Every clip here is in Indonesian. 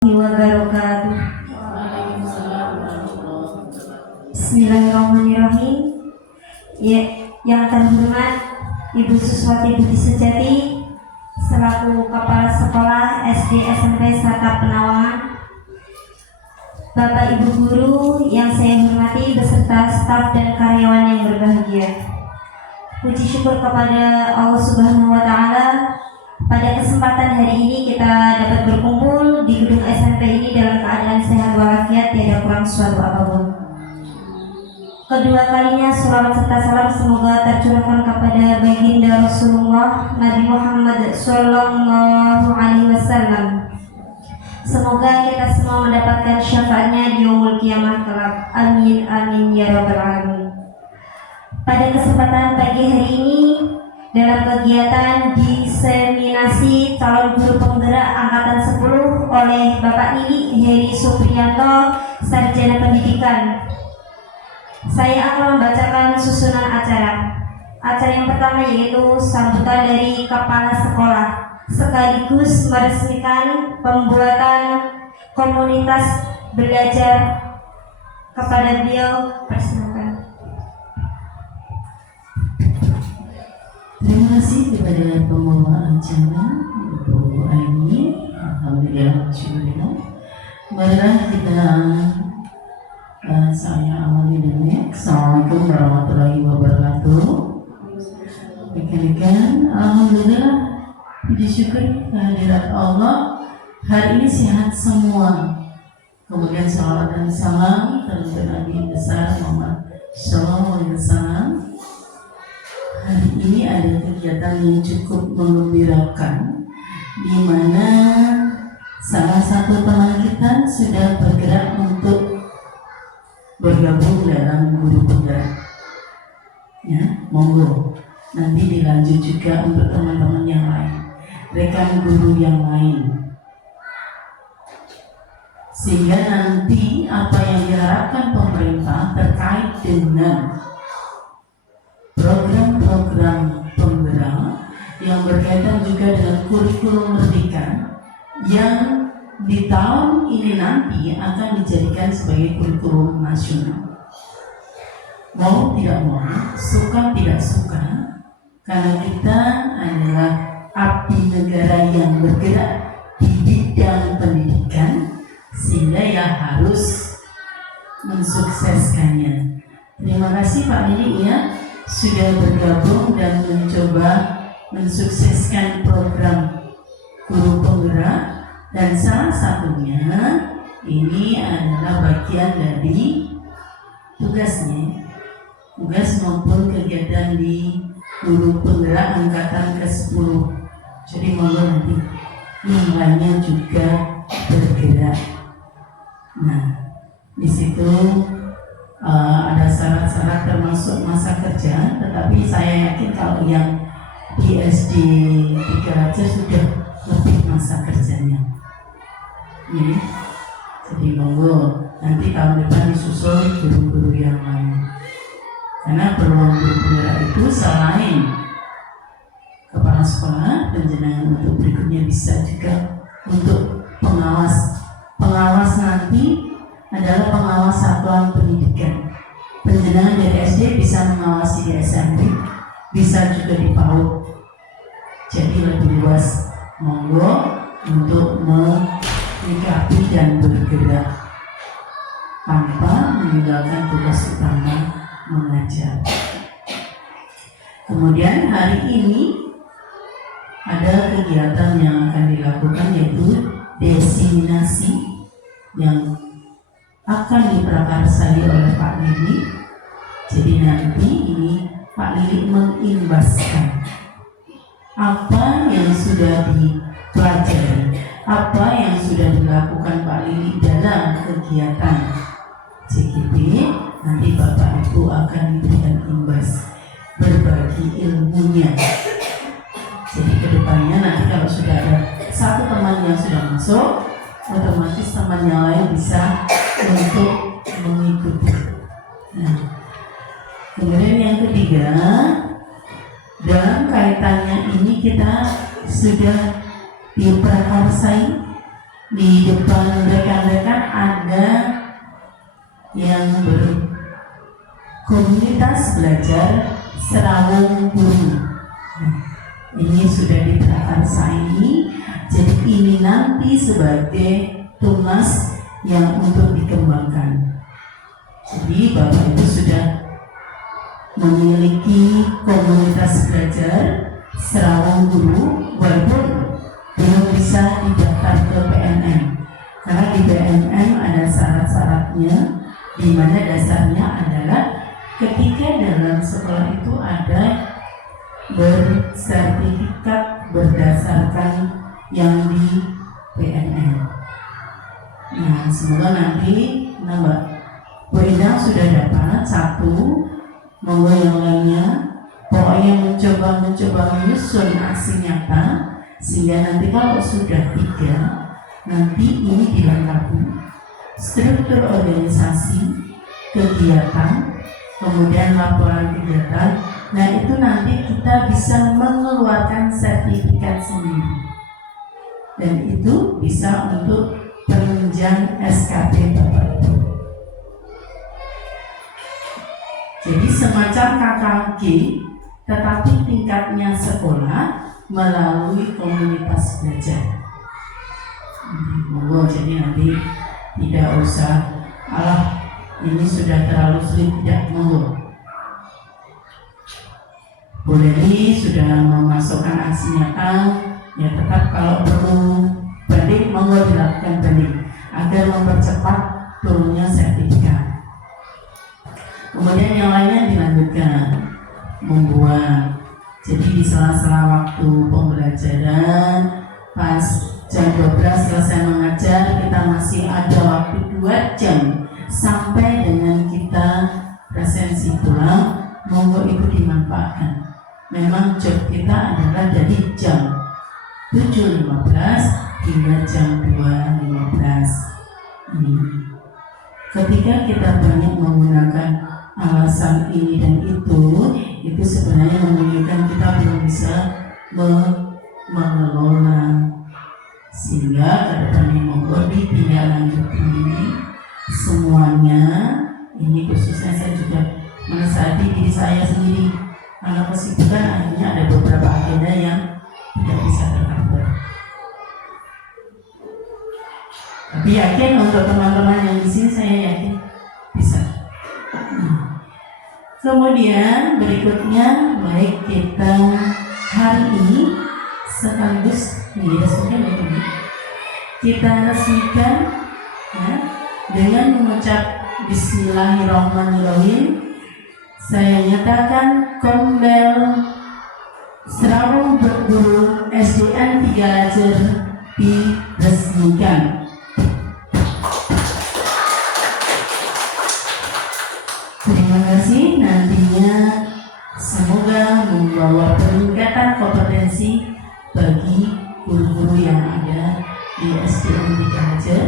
Wabarakatuh. Bismillahirrahmanirrahim. Ya, yang terhormat Ibu Suswati Budi Sejati selaku Kepala Sekolah SD SMP Sarta Penawangan, Bapak Ibu Guru yang saya hormati beserta staf dan karyawan yang berbahagia. Puji syukur kepada Allah Subhanahu wa Ta'ala. Pada kesempatan hari ini kita dapat berkumpul di gedung SMP ini dalam keadaan sehat walafiat, tiada kurang suatu apapun. Kedua kalinya salawat serta salam semoga tercurahkan kepada baginda Rasulullah Nabi Muhammad Sallallahu Alaihi Wasallam. Semoga kita semua mendapatkan syafaatnya di yaumul kiamah kelak. Amin amin ya rabbal alamin. Pada kesempatan pagi hari ini, dalam kegiatan diseminasi calon guru penggerak angkatan 10 oleh Bapak Nili Heri Supriyanto, Sarjana Pendidikan, saya akan membacakan susunan acara. Acara yang pertama yaitu sambutan dari Kepala Sekolah, sekaligus meresmikan pembuatan komunitas belajar kepada beliau. Persilakan. Terima kasih kepada pembawa acara Ibu Aini. Alhamdulillah, syukurlah. Marilah kita saya awali dulu. Assalamualaikum warahmatullahi wabarakatuh. Rekan-rekan, alhamdulillah, puji syukur kehadirat Allah. Hari ini sehat semua. Kemudian salawat dan salam terhadap Nabi besar Muhammad Sallallahu Alaihi Wasallam. Hari ini ada kegiatan yang cukup menggembirakan, di mana salah satu teman kita sudah bergerak untuk bergabung dalam guru penggerak. Ya, monggo. Nanti dilanjut juga untuk teman-teman yang lain, rekan guru yang lain. Sehingga nanti apa yang diharapkan pemerintah terkait dengan program-program penggerak yang berkaitan juga dengan kurikulum merdeka yang di tahun ini nanti akan dijadikan sebagai kurikulum nasional. Mau tidak mau, suka tidak suka, karena kita adalah abdi negara yang bergerak di bidang pendidikan, sehingga ya harus mensukseskannya. Terima kasih Pak Nidi ya, sudah bergabung dan mencoba mensukseskan program guru penggerak, dan salah satunya ini adalah bagian dari tugas maupun kegiatan di guru penggerak angkatan ke-10. Jadi monggo nanti nilainya juga bergerak. Nah, di situ ada syarat-syarat termasuk masa kerja, tetapi saya yakin kalau yang di SD 3 aja sudah lebih masa kerjanya. Ini, jadi monggo nanti tahun depan disusul guru-guru yang lain. Karena peluang guru penggerak itu selain kepala sekolah, penjenengan untuk berikutnya bisa juga untuk pengawas. Pengawas nanti adalah pengawas satuan pendidikan. Penjenengan dari SD bisa mengawasi di SMP, bisa juga di PAUD. Jadi lebih luas. Monggo untuk menyikapi dan bergerak tanpa meninggalkan tugas utama mengajar. Kemudian hari ini ada kegiatan yang akan dilakukan, yaitu diseminasi yang akan diprakarsai oleh Pak Lili. Jadi nanti ini Pak Lili mengimbaskan apa yang sudah dipelajari, apa yang sudah dilakukan Pak Lili dalam kegiatan CGP. Nanti Bapak Ibu akan diberikan imbas, berbagi ilmunya. Jadi kedepannya nanti kalau sudah ada satu teman yang sudah masuk, otomatis teman yang lain bisa untuk mengikuti. Nah, kemudian yang ketiga, dalam kaitannya ini kita sudah diprakarsai di depan rekan-rekan ada yang berkomunitas belajar Serawung Guru. Nah, ini sudah diprakarsai, jadi ini nanti sebagai tunas yang untuk dikembangkan. Jadi Bapak Ibu sudah memiliki komunitas belajar Serawung Guru, walaupun belum bisa didaftar ke PNM, karena di PNM ada syarat-syaratnya, di mana dasarnya adalah ketika dalam sekolah itu ada bersertifikat berdasarkan yang di PNM. Nah, semoga nanti Mbak Bu Endang sudah dapat satu, monggo yang lainnya pokoknya mencoba menyusun aksi nyata, sehingga nanti kalau sudah 3, nanti ini dilengkapi struktur organisasi, kegiatan, kemudian laporan kegiatan. Nah, itu nanti kita bisa mengeluarkan sertifikat sendiri, dan itu bisa untuk penunjang SKP Bapak Ibu. Jadi semacam KKG, tetapi tingkatnya sekolah melalui komunitas belajar. Jadi nanti tidak usah ini sudah terlalu sulit, tidak, monggo. Boleh nih sudah memasukkan aksi nyata, ya tetap kalau perlu banding, monggo dilakukan banding agar mempercepat turunnya sertifikat. Kemudian yang lainnya dilanjutkan membuat. Jadi di sela-sela waktu pembelajaran, pas jam 12 selesai mengajar, kita masih ada waktu 2 jam sampai dengan kita presensi pulang. Monggo itu dimanfaatkan. Memang job kita adalah dari jam 7.15 hingga jam 2.15. Ketika kita banyak menggunakan alasan ini dan itu sebenarnya menunjukkan kita belum bisa mengelola, sehingga ke depannya monggo ditindaklanjuti ini semuanya. Ini khususnya saya juga menasihati diri saya sendiri, karena kesibukan akhirnya ada beberapa agenda yang tidak bisa tercover. Tapi yakin untuk teman-teman yang di sini, saya yakin bisa. Kemudian berikutnya, baik kita hari ini sekaligus kita resmikan ya, dengan mengucap Bismillahirrahmanirrahim. Saya nyatakan Kombel Serawung Guru SDN 3 Lajer diresmikan. Terima kasih. Nantinya semoga membawa peningkatan kompetensi bagi guru-guru yang ada di SDN 3 Lajer,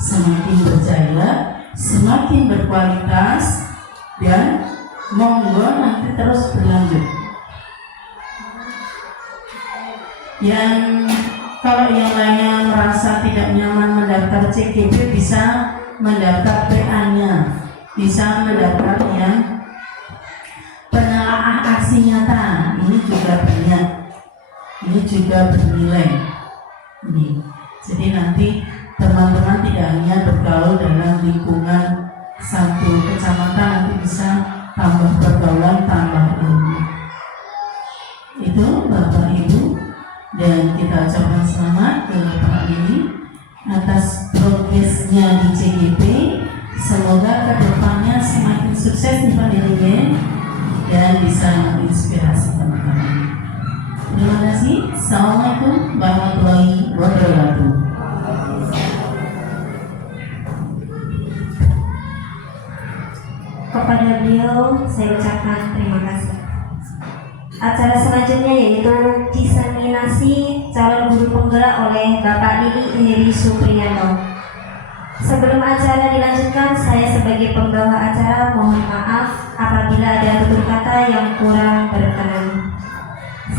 semakin berjaya, semakin berkualitas, dan monggo nanti terus berlanjut. Yang kalau yang lainnya merasa tidak nyaman mendaftar CGP, bisa mendaftar PA-nya, bisa mendaftar yang penelaah aksi nyata. Ini juga banyak, ini juga bernilai. Jadi nanti teman-teman tidak hanya bergaul dalam lingkungan satu kecamatan, nanti bisa tambah pergaulan, tambah ilmu. Itu Bapak Ibu, dan kita ucapkan selamat ke Bapak ini atas progresnya di CGP. Semoga kedepannya semakin sukses di pandeminya dan bisa menginspirasi teman-teman. Terima kasih. Assalamualaikum warahmatullahi wabarakatuh. Kepada beliau saya ucapkan terima kasih. Acara selanjutnya yaitu diseminasi calon guru penggerak oleh Bapak Lili Heri Supriyanto. Sebelum acara dilanjutkan, saya sebagai pembawa acara mohon maaf apabila ada tutur kata yang kurang berkenan.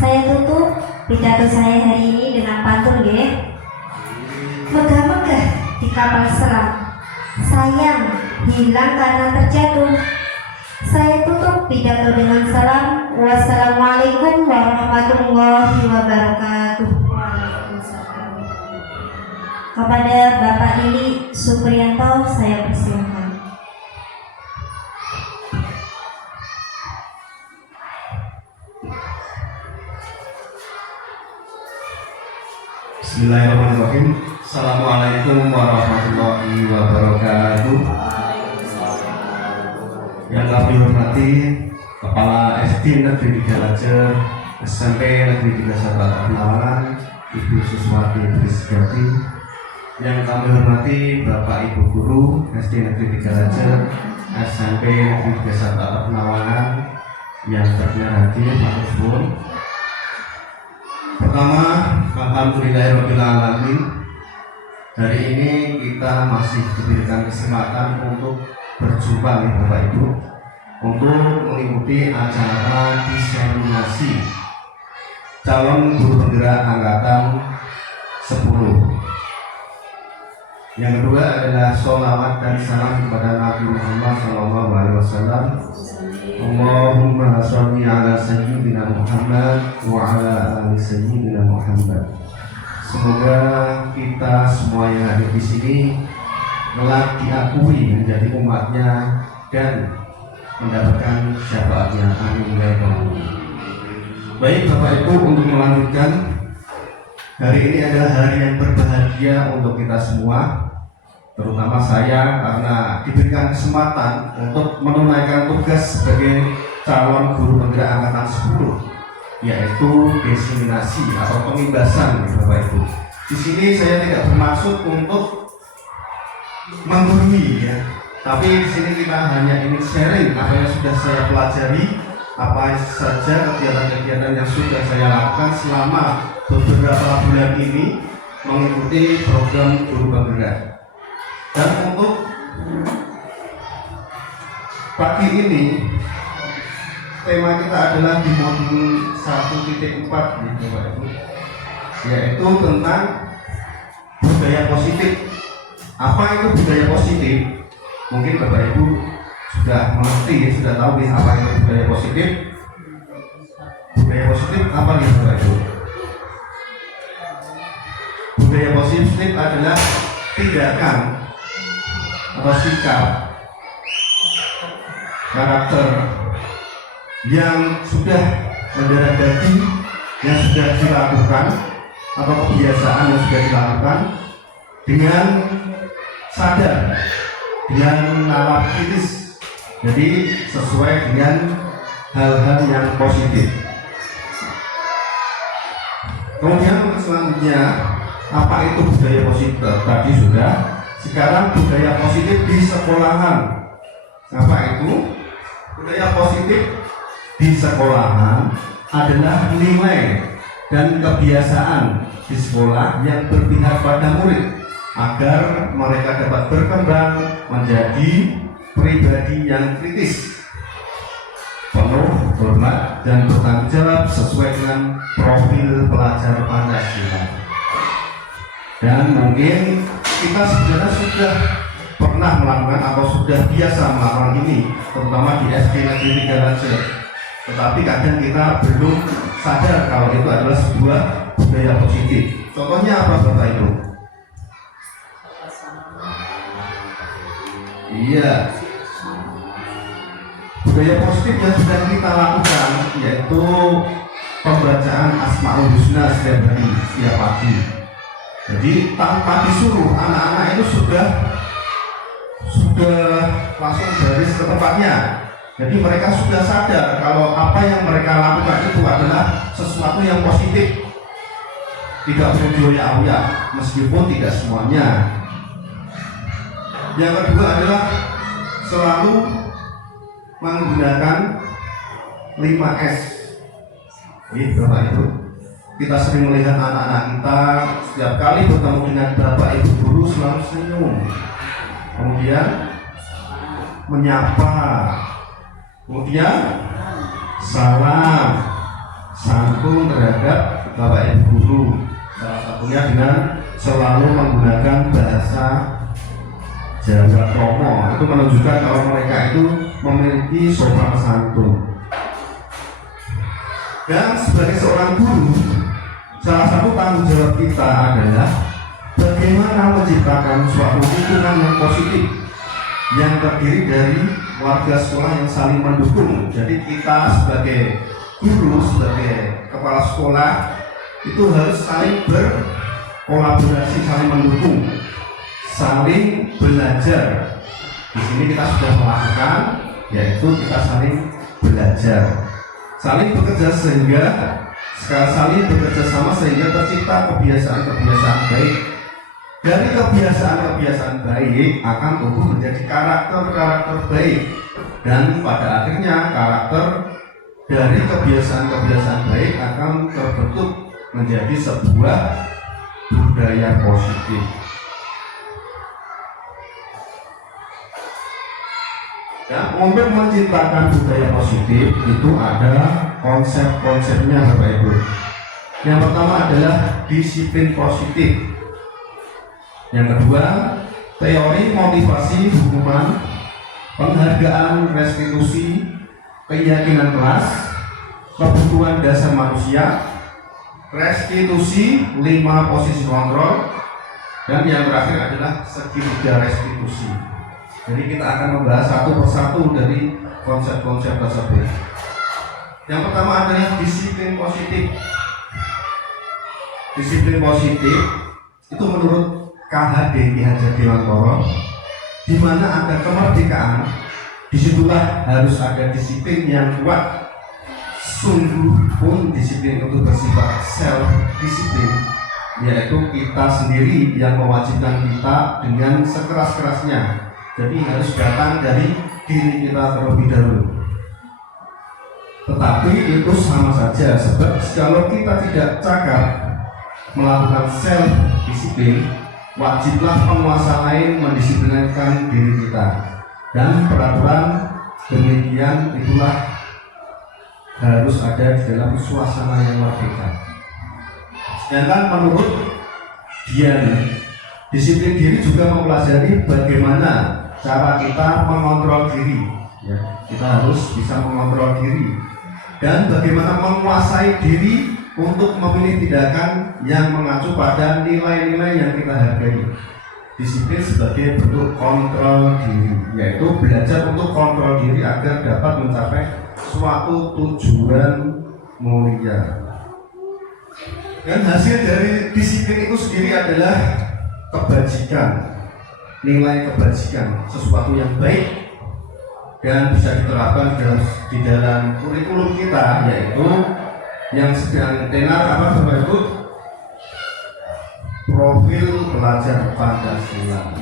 Saya tutup pidato saya hari ini dengan pantun, megah-megah megah di kapal selam. Sayang, hilang karena terjatuh. Saya tutup pidato dengan salam. Wassalamualaikum warahmatullahi wabarakatuh. Kepada Bapak Lili Supriyanto saya persilakan. Bismillahirrahmanirrahim. Assalamualaikum warahmatullahi wabarakatuh. Yang kami hormati Kepala SD Negeri 3 Lajer, SMP Negeri 3 Sabata Penawaran, Ibu Suswati Trisjati. Yang kami hormati Bapak Ibu Guru SD Negeri 3 Lajer, SMP Negeri 3 Sabata Penawaran yang terkenal hadir, matur suwun. Pertama, alhamdulillahirrahmanirrahim. Hari ini kita masih diberikan kesempatan untuk berjumpa nih Bapak Ibu, untuk mengikuti acara diseminasi calon guru penggerak angkatan 10. Yang kedua adalah sholawat dan salam kepada Nabi Muhammad SAW. Allahumma sholli ala sayyidina Muhammad wa ala ali sayyidina Muhammad. Semoga kita semua yang hadir di sini kelak diakui menjadi umatnya dan mendapatkan syafaatnya. Amin ya rabbal alamin. Baik Bapak Ibu, untuk melanjutkan, hari ini adalah hari yang berbahagia untuk kita semua, terutama saya karena diberikan kesempatan untuk menunaikan tugas sebagai calon guru penggerak angkatan 10, yaitu diseminasi atau pengimbasan Bapak Ibu. Di sini saya tidak bermaksud untuk menggurui ya, tapi di sini kita hanya ingin sharing apa yang sudah saya pelajari, apa saja kegiatan-kegiatan yang sudah saya lakukan selama beberapa bulan ini mengikuti program guru penggerak. Dan untuk pagi ini tema kita adalah di modul 1.4 gitu Pak Ibu, yaitu tentang budaya positif. Apa itu budaya positif? Mungkin Bapak Ibu sudah mengerti, sudah tahu nih apa itu budaya positif. Budaya positif apa nih Bapak Ibu? Budaya positif adalah tindakan atau sikap, karakter yang sudah mendarah daging, yang sudah dilakukan, atau kebiasaan yang sudah dilakukan dengan sadar, dengan nalar kritis, jadi sesuai dengan hal-hal yang positif. Kemudian selanjutnya, apa itu budaya positif? Tadi sudah. Sekarang budaya positif di sekolahan. Apa itu? Budaya positif di sekolahan adalah nilai dan kebiasaan di sekolah yang berpihak pada murid agar mereka dapat berkembang menjadi pribadi yang kritis, penuh hormat dan bertanggung jawab sesuai dengan profil pelajar Pancasila. Dan mungkin kita sebenarnya sudah pernah melakukan atau sudah biasa melakukan ini, terutama di SD Negeri 3 Lajer. Tetapi kadang kita belum sadar kalau itu adalah sebuah budaya positif. Contohnya apa Bapak Ibu? Iya, budaya positif yang sudah kita lakukan yaitu pembacaan Asmaul Husna setiap hari, setiap pagi. Jadi tanpa disuruh, anak-anak itu sudah langsung baris ke tempatnya. Jadi mereka sudah sadar kalau apa yang mereka lakukan itu adalah sesuatu yang positif, tidak perlu dioyak-oyak, meskipun tidak semuanya. Yang kedua adalah selalu menggunakan 5S. Ini Bapak Ibu, kita sering melihat anak-anak kita setiap kali bertemu dengan Bapak Ibu guru selalu senyum, kemudian menyapa, kemudian salam santun terhadap Bapak Ibu guru, salah satunya dengan selalu menggunakan bahasa Jawa Kromo. Itu menunjukkan kalau mereka itu memiliki sopan santun. Dan sebagai seorang guru, salah satu tanggung jawab kita adalah bagaimana menciptakan suatu lingkungan yang positif yang terdiri dari warga sekolah yang saling mendukung. Jadi kita sebagai guru, sebagai kepala sekolah itu harus saling berkolaborasi, saling mendukung, saling belajar. Di sini kita sudah melakukan, yaitu kita saling belajar, saling bekerja saling bekerja sama sehingga tercipta kebiasaan-kebiasaan baik. Dari kebiasaan-kebiasaan baik akan tumbuh menjadi karakter-karakter baik, dan pada akhirnya karakter dari kebiasaan-kebiasaan baik akan terbentuk menjadi sebuah budaya positif. Dan untuk menciptakan budaya positif itu ada konsep-konsepnya, Bapak Ibu. Yang pertama adalah disiplin positif. Yang kedua, teori motivasi hukuman, penghargaan restitusi, keyakinan kelas, kebutuhan dasar manusia, restitusi 5 posisi kontrol, dan yang terakhir adalah segitiga restitusi. Jadi kita akan membahas satu persatu dari konsep-konsep tersebut. Yang pertama adalah disiplin positif. Disiplin positif itu menurut KHD Ki Hajar Dewantara, di mana ada kemerdekaan, disitulah harus ada disiplin yang kuat. Sungguh pun disiplin itu bersifat self disiplin, yaitu kita sendiri yang mewajibkan kita dengan sekeras-kerasnya. Jadi harus datang dari diri kita terlebih dahulu. Tetapi itu sama saja, sebab kalau kita tidak cakap melakukan self disiplin, wajiblah penguasa lain mendisiplinkan diri kita. Dan peraturan demikian itulah harus ada di dalam suasana yang merdeka. Sedangkan menurut Dian, disiplin diri juga mempelajari bagaimana cara kita mengontrol diri. Ya, kita harus bisa mengontrol diri dan bagaimana menguasai diri untuk memilih tindakan yang mengacu pada nilai-nilai yang kita hargai. Disiplin sebagai bentuk kontrol diri, yaitu belajar untuk kontrol diri agar dapat mencapai suatu tujuan mulia. Dan hasil dari disiplin itu sendiri adalah kebajikan, nilai kebajikan, sesuatu yang baik dan bisa diterapkan di dalam kurikulum kita, yaitu yang sedang tenar apa Bapak Ibu? Profil pelajar Pancasila.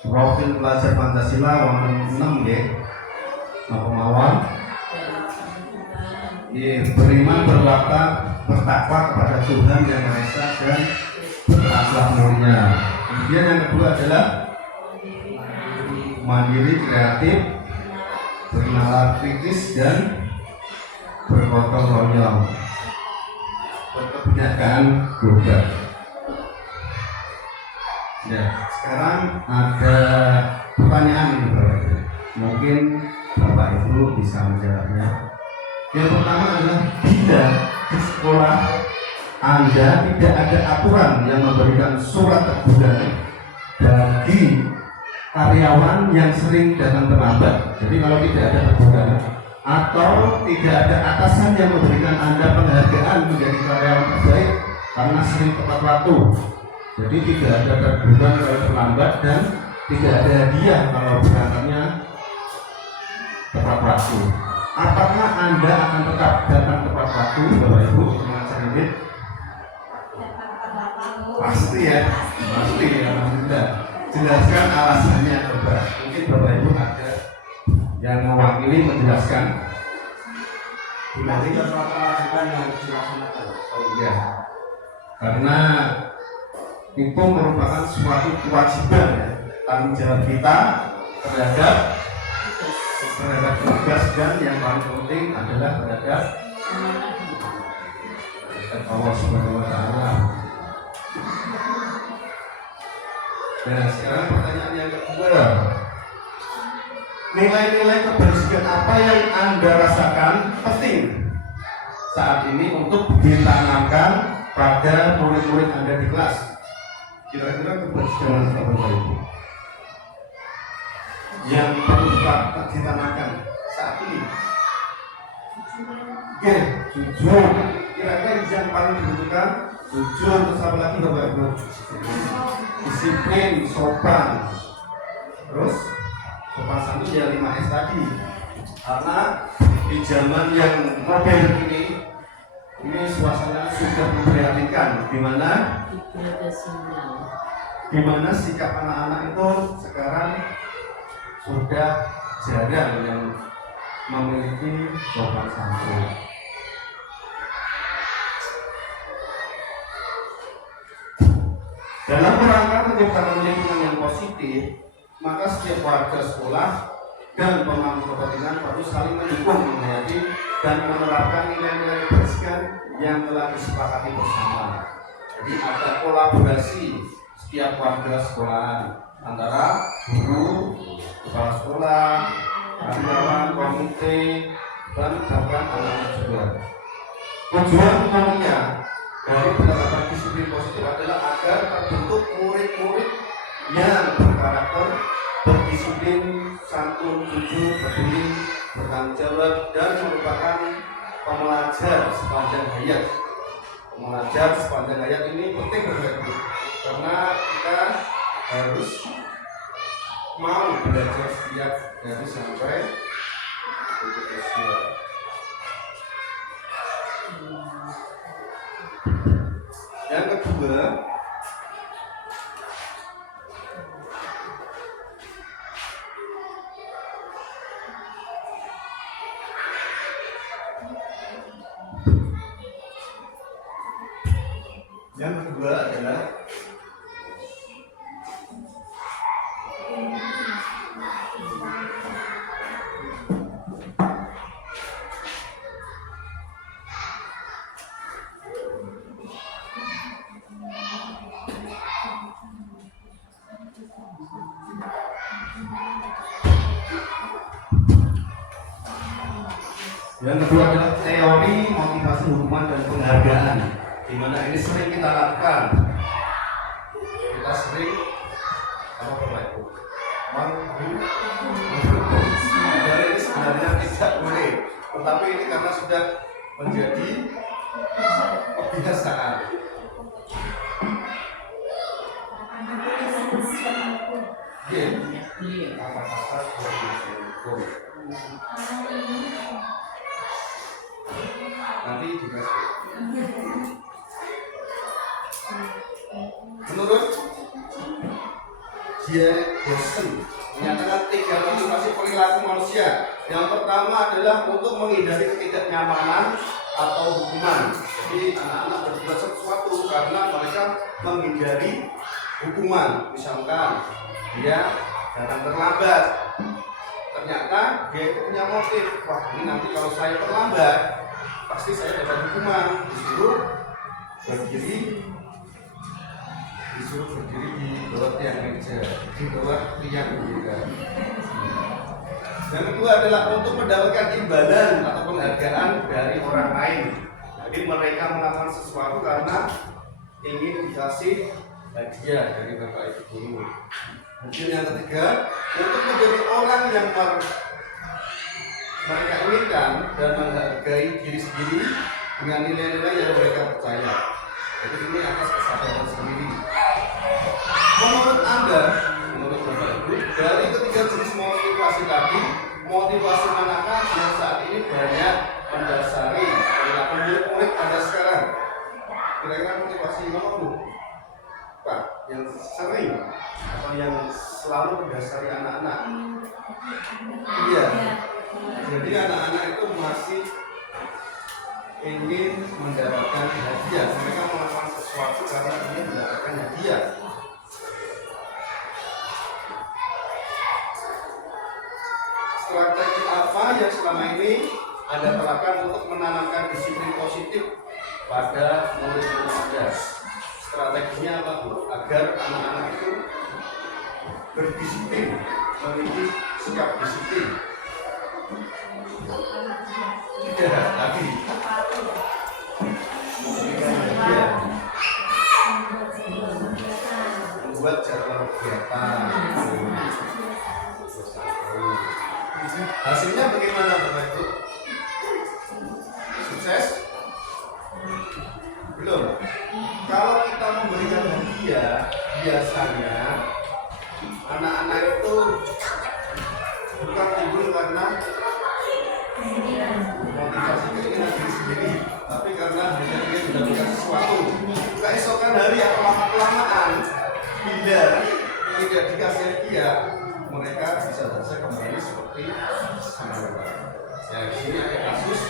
Profil pelajar Pancasila wonten 6 nggih. Napa mawon? Beriman, bertakwa kepada Tuhan Yang Maha Esa dan berakhlak mulia. Kemudian yang kedua adalah mandiri, kreatif, bernalar kritis dan bergotong royong, berkebinekaan global. Ya, sekarang ada pertanyaan ini Bapak Ibu. Mungkin Bapak Ibu bisa menjawabnya. Yang pertama adalah bila di sekolah Anda tidak ada aturan yang memberikan surat teguran bagi karyawan yang sering datang terlambat. Jadi kalau tidak ada teguran atau tidak ada atasan yang memberikan Anda penghargaan menjadi karyawan terbaik karena sering tepat waktu. Jadi tidak ada teguran kalau terlambat dan tidak ada hadiah kalau berangkatnya tepat waktu. Apakah Anda akan tetap datang tepat waktu, Bapak Ibu, mengajar ini? Pasti ya, Alhamdulillah. Jelaskan alasannya, coba. Mungkin Bapak Ibu ada yang mewakili menjelaskan. Nanti alasan yang dilaksanakan. Oh iya, karena itu merupakan suatu kewajiban ya, tanggung jawab kita terhadap tugas, dan yang paling penting adalah terhadap Allah Subhanahu wa Ta'ala. Nah, sekarang pertanyaan yang kedua. Nilai-nilai kebersihan apa yang Anda rasakan penting saat ini untuk ditanamkan pada murid-murid Anda di kelas? Kira-kira kebersihan apa itu yang perlu ditanamkan saat ini? Oke, jujur. Kira-kira yang paling dibutuhkan jujur, terus apa lagi Bapak Ibu? Disiplin, sopan. Terus sopan santun ya 5S tadi. Karena di zaman yang modern ini suasana sudah memprihatinkan, di mana sikap anak-anak itu sekarang sudah jarang yang memiliki sopan santun. Dalam rangka menciptakan lingkungan yang positif, maka setiap warga sekolah dan pemangku kepentingan perlu saling mendukung, menghayati dan menerapkan nilai-nilai kebersihan yang telah disepakati bersama. Jadi ada kolaborasi setiap warga sekolahan antara guru, kepala sekolah, karyawan, komite, dan bahkan anak-anak juga. Tujuan utamanya dari penerapan disiplin positif adalah agar terbentuk murid-murid yang berkarakter, berdisiplin, santun, jujur, peduli, bertanggung jawab, dan merupakan pembelajar sepanjang hayat. Pembelajar sepanjang hayat ini penting karena kita harus mau belajar setiap dari sampai usia. Yang kedua, adalah teori motivasi hukuman dan penghargaan, di mana ini sering kita lakukan. Kita sering dan ini sebenarnya tidak boleh, tetapi ini karena sudah menjadi kebiasaan. Nanti juga menurut J. Bosen menyatakan 3 motivasi perilaku manusia. Yang pertama adalah untuk menghindari ketidaknyamanan atau hukuman. Jadi anak-anak berbuat sesuatu karena mereka menghindari hukuman. Misalkan dia datang terlambat, ternyata dia itu punya motif, wah ini nanti kalau saya terlambat pasti saya dapat hukuman, disuruh berdiri di bawah tiang meja, di bawah tiang juga. Yang kedua adalah untuk mendapatkan imbalan atau penghargaan dari orang lain. Jadi mereka melakukan sesuatu karena ingin dikasih hadiah dari bapak ibu guru. Kemudian yang ketiga, untuk menjadi orang yang mereka inginkan dan menghargai diri sendiri dengan nilai-nilai yang mereka percaya. Jadi ini atas kesadaran sendiri. Menurut Anda, menurut Bapak Ibu, dari ketiga jenis motivasi tadi, motivasi manakah yang saat ini banyak mendasari perilaku murid-murid Anda sekarang? Kira-kira motivasi nomor Pak, yang sering atau yang selalu mendasari anak-anak? Iya. Jadi anak-anak itu masih ingin mendapatkan hadiah. Mereka melakukan sesuatu karena ingin mendapatkan hadiah. Strategi apa yang selama ini Anda terapkan untuk menanamkan disiplin positif pada murid-murid Anda? Strateginya apa, Bu? Agar anak-anak itu berdisiplin, memiliki sikap disiplin. Tidak tadi membuat jadwal kegiatan. Hasilnya bagaimana Bapak Ibu? Sukses? Belum. Kalau kita memberikan hadiah, biasanya anak-anak itu bukan timbul karena motivasi keinginan diri sendiri, tapi karena hanya ingin mendapatkan sesuatu. Keesokan hari atau lama-kelamaan, bila tidak dikasih hadiah, mereka bisa saja kembali seperti semula. Ya, di sini ada kasus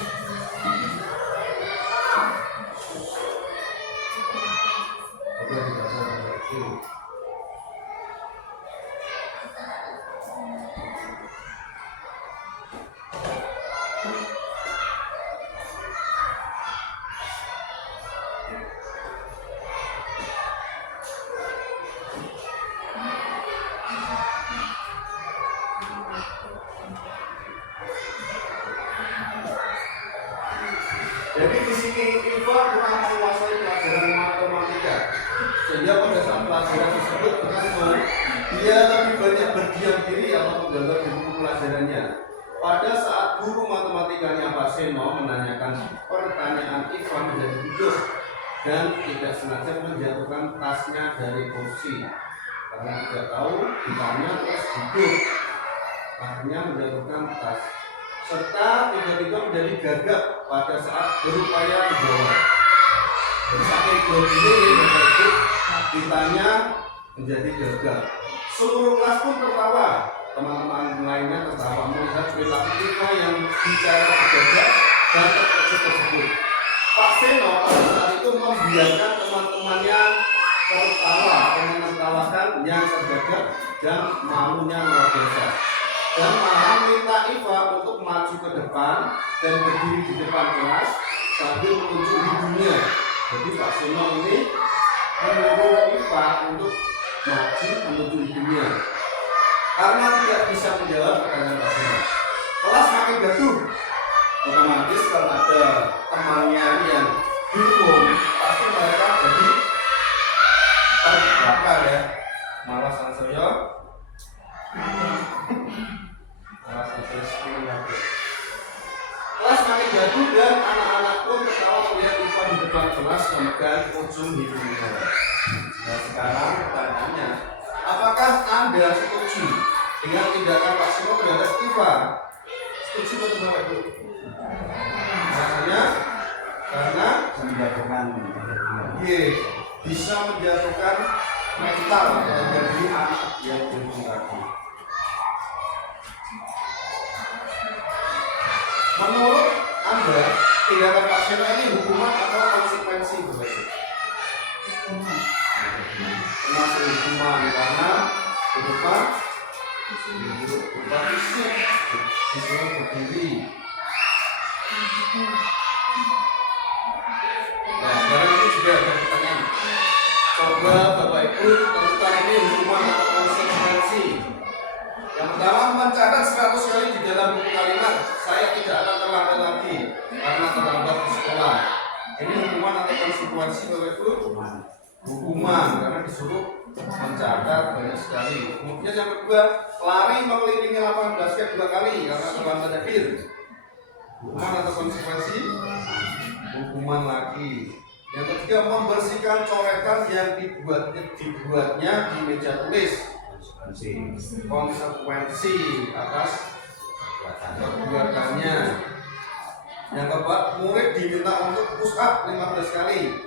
jadi di sini Iva kurang menguasai pelajaran matematika, sehingga pada saat pelajaran tersebut dia lebih banyak berdiam diri atau menggambar di buku pelajarannya. Pada saat guru matematikanya Pak Seno menanyakan pertanyaan, Iva menjadi gugup dan tidak sengaja menjatuhkan tasnya dari kursi karena tidak tahu ditanya terus gugup, akhirnya menjatuhkan tas serta tiba-tiba menjadi gagap pada saat berupaya menjawab. Saking groginya itu ditanya menjadi gagap. Seluruh kelas pun tertawa. Teman-teman lainnya tertawa melihat perilaku kita yang bicara gagap dan terkejut tersebut. Pak Seno pada saat itu membiarkan teman-temannya tertawa, menertawakan yang tergagap dan malunya luar biasa. Dan malah minta Iva untuk maju ke depan dan berdiri di depan kelas sambil menunjuk hidungnya. Jadi Pak Seno ini menyuruh Iva untuk maju menunjuk hidungnya. Karena tidak bisa menjawab pertanyaan Pak Seno, kelas makin gaduh. Otomatis kalau ada temannya yang dukung, pasti mereka jadi terbakar ya. Malah saya kelas makin gaduh dan anak-anak pun tertawa melihat Iva di depan kelas memegang ujung hidungnya. Nah sekarang pertanyaannya, apakah Anda setuju dengan tindakan Pak Seno terhadap Iva? Setuju atau tidak Ibu? Rasanya karena bisa menjatuhkan mental dari anak yang berpengalaman. Menurut Anda, tindakan Pak Seno ini hukuman atau konsekuensi begitu? Termasuk hukuman karena berupa fisik, disuruh berdiri. Nah, sekarang ini juga ada pertanyaan. Coba Bapak Ibu tentukan ini hukuman atau konsekuensi. Yang pertama, mencatat 100 kali di dalam buku kalimat, saya tidak akan terlambat lagi karena terlambat di sekolah. Ini hukuman atau konsekuensi Bapak Ibu? Hukuman karena disuruh mencatat banyak sekali. Kemudian yang kedua, lari mengelilingi lapangan basket 2 kali karena terlambat hadir. Hukuman atau konsekuensi? Hukuman lagi. Yang ketiga, membersihkan coretan yang dibuatnya di meja tulis. Konsekuensi atas perbuatannya. Yang keempat, murid diminta untuk push up 15 kali.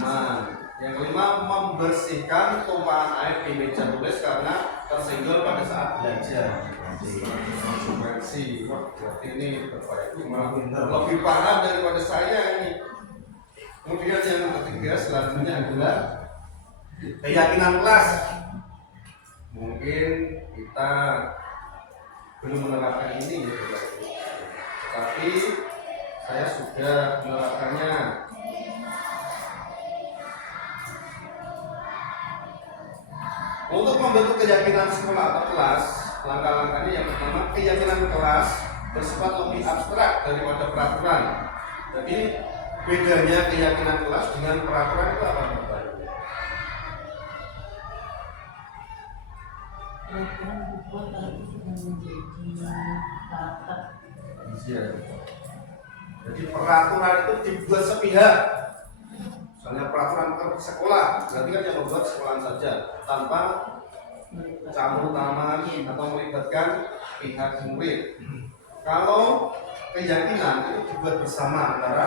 Nah, yang kelima, membersihkan tumpahan air di meja tulis karena tersenggol pada saat belajar. Konsekuensi. Berarti ini Bapak Ibu lebih paham daripada saya ini. Kemudian yang ketiga selanjutnya adalah keyakinan kelas. Mungkin kita belum menerapkan ini ya Bapak Ibu, tapi saya sudah menerapkannya. Untuk membentuk keyakinan sekolah atau kelas, langkah-langkahnya yang pertama, keyakinan kelas bersifat lebih abstrak daripada peraturan. Jadi bedanya keyakinan kelas dengan peraturan itu apa, Bapak? Peraturan dibuat tapi sudah menjadi tata. Iya. Jadi peraturan itu dibuat sepihak. Misalnya peraturan sekolah, berarti kan yang membuat sekolahan saja, tanpa campur tangan atau melibatkan pihak murid. Kalau keyakinan itu dibuat bersama antara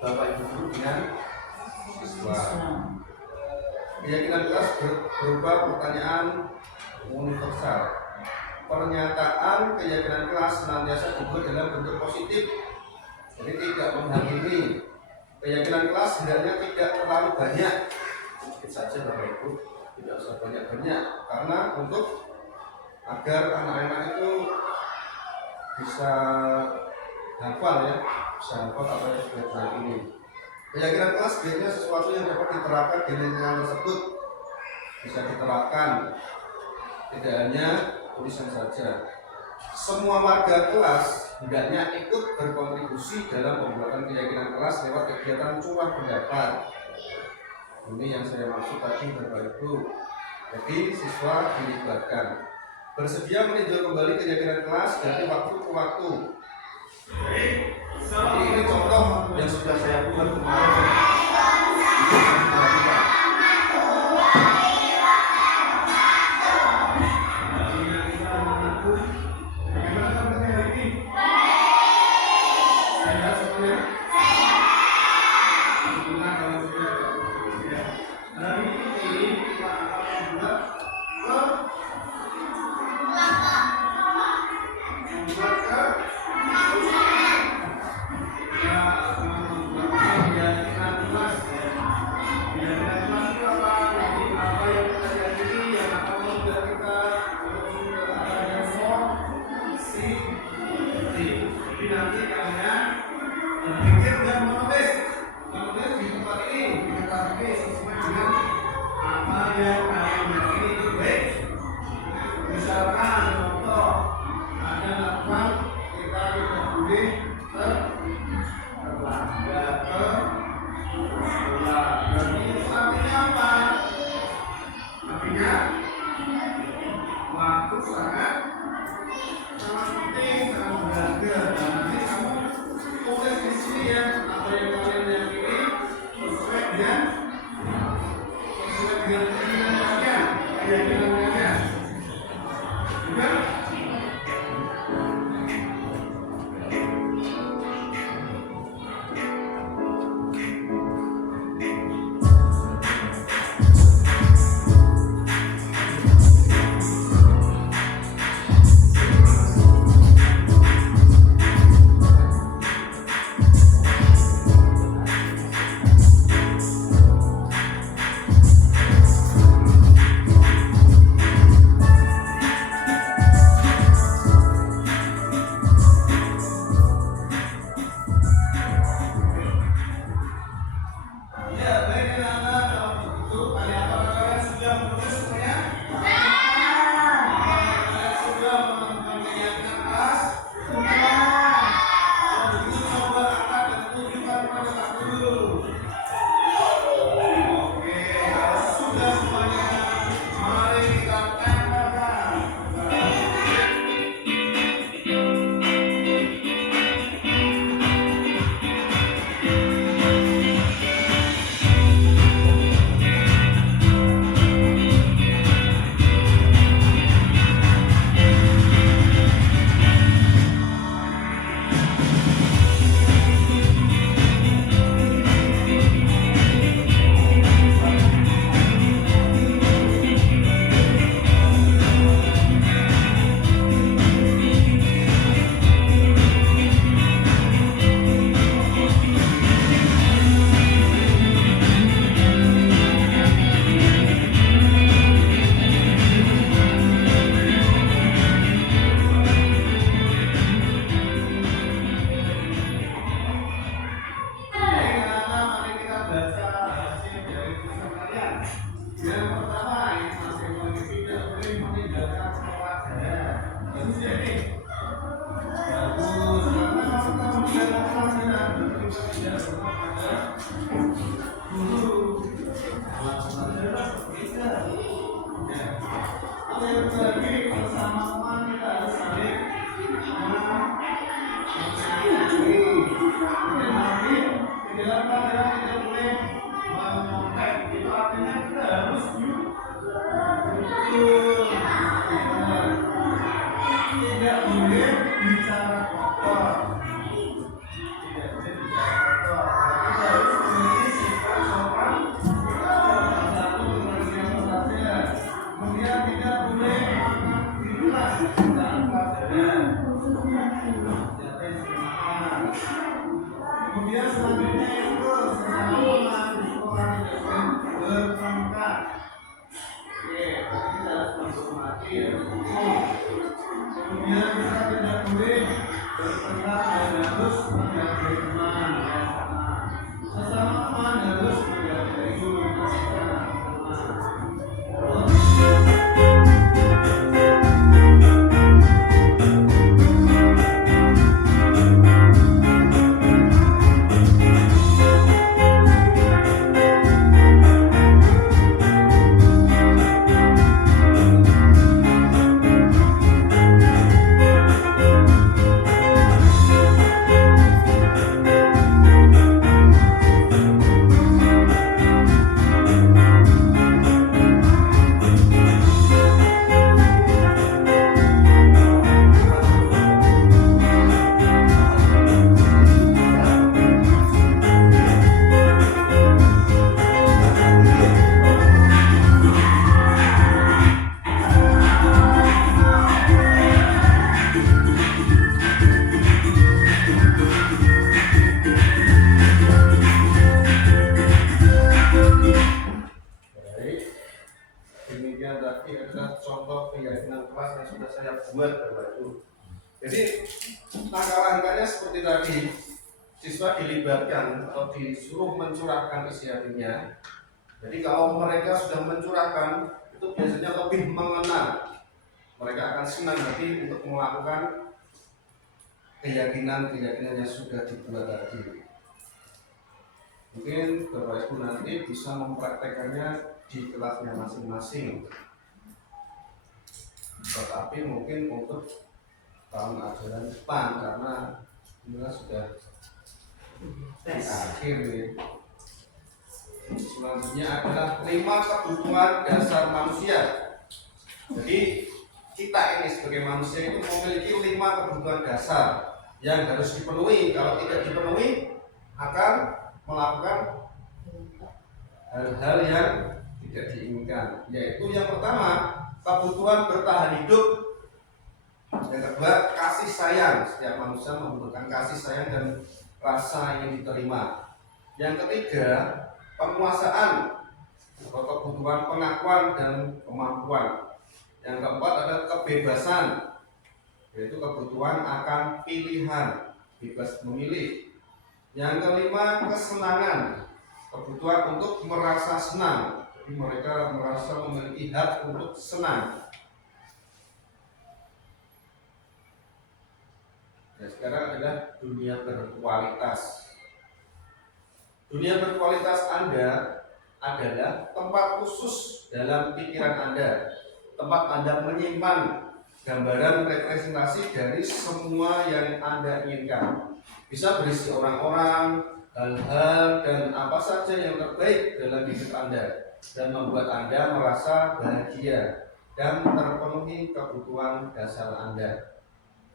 Bapak Ibu guru dengan siswa. Keyakinan kelas berupa pertanyaan universal. Pernyataan keyakinan kelas senantiasa dibuat dalam bentuk positif, jadi tidak menghakimi. Keyakinan kelas hendaknya tidak terlalu banyak, sedikit saja Bapak Ibu, tidak usah banyak-banyak, karena untuk agar anak-anak itu bisa hafal ya, bisa hafal apa yang sudah belajar ini. Keyakinan kelas biasanya sesuatu yang dapat diterapkan di lingkungan tersebut, bisa diterapkan, tidak hanya tulisan saja. Semua warga kelas hendaknya ikut berkontribusi dalam pembuatan keyakinan kelas lewat kegiatan curah pendapat. Ini yang saya maksud tadi Bapak Ibu. Jadi siswa dilibatkan, bersedia meninjau kembali keyakinan kelas dari waktu ke waktu. Jadi ini contoh yang sudah saya buat kemarin. Ini yang kita lakukan. Kemudian selanjutnya itu sesama di sekolah berpangkat. Oke, kita harus menghormati ya. Kemudian kita tidak boleh berpangkat dan harus menghargai teman. Sesama teman harus menghargai teman. Demikian tadi adalah contoh keyakinan kelas yang sudah saya buat Bapak Ibu. Jadi langkah-langkahnya seperti tadi, siswa dilibatkan atau disuruh mencurahkan isi hatinya. Jadi kalau mereka sudah mencurahkan, itu biasanya lebih mengena. Mereka akan senang hati untuk melakukan keyakinan-keyakinan yang sudah dibuat tadi. Mungkin Bapak Ibu nanti bisa mempraktekannya di kelasnya masing-masing. Tetapi mungkin untuk tahun ajaran depan karena ini sudah di akhir ya. Selanjutnya adalah 5 kebutuhan dasar manusia. Jadi kita ini sebagai manusia itu memiliki 5 kebutuhan dasar yang harus dipenuhi. Kalau tidak dipenuhi akan melakukan hal-hal yang tidak diinginkan, yaitu yang pertama kebutuhan bertahan hidup, yang kedua kasih sayang. Setiap manusia membutuhkan kasih sayang dan rasa yang diterima. Yang ketiga penguasaan atau kebutuhan pengakuan dan kemampuan. Yang keempat adalah kebebasan, yaitu kebutuhan akan pilihan, bebas memilih. Yang kelima kesenangan, kebutuhan untuk merasa senang. Jadi mereka merasa memiliki hak untuk senang. Dan sekarang adalah dunia berkualitas. Dunia berkualitas Anda adalah tempat khusus dalam pikiran Anda, tempat Anda menyimpan gambaran representasi dari semua yang Anda inginkan. Bisa berisi orang-orang, hal-hal, dan apa saja yang terbaik dalam hidup Anda dan membuat Anda merasa bahagia dan terpenuhi kebutuhan dasar Anda.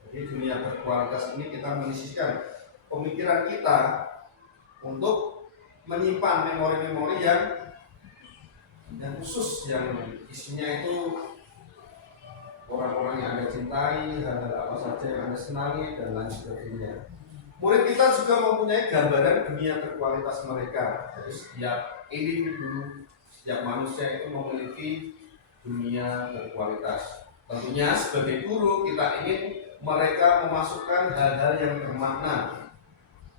Jadi dunia berkualitas ini kita menyisihkan pemikiran kita untuk menyimpan memori-memori yang khusus, yang isinya itu orang-orang yang Anda cintai, hal-hal apa saja yang Anda senangi, dan lain sebagainya. Murid kita juga mempunyai gambaran dunia berkualitas mereka. Jadi setiap individu, setiap manusia itu memiliki dunia berkualitas. Tentunya sebagai guru kita ingin mereka memasukkan hal-hal yang bermakna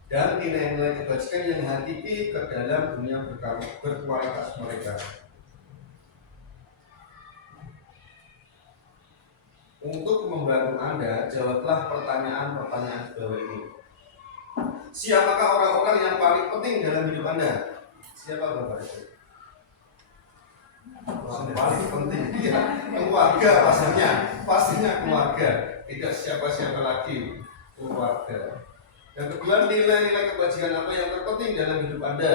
dan nilai-nilai kebajikan yang hakiki ke dalam dunia berkualitas mereka. Untuk membantu Anda, jawablah pertanyaan-pertanyaan di bawah ini. Siapakah orang-orang yang paling penting dalam hidup Anda? Siapa Bapak Ibu? Yang paling penting, ya, keluarga pastinya keluarga, tidak siapa-siapa lagi, keluarga. Yang kedua, nilai-nilai kebajikan apa yang terpenting dalam hidup Anda?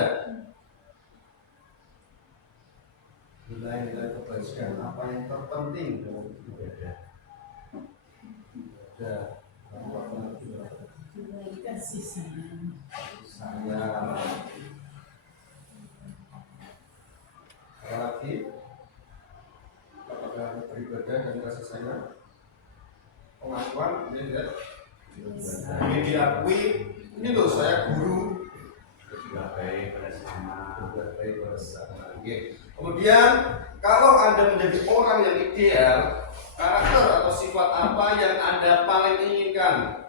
Nilai-nilai kebajikan apa yang terpenting dalam hidup Anda? Ada Kasih sayang. saya. Apa lagi? Apakah beribadah dan kasih sayang? Pengakuan, ini enggak? Ini diakui, ini loh saya guru. Sudah baik pada sama. Oke. Kemudian kalau Anda menjadi orang yang ideal, karakter atau sifat apa yang Anda paling inginkan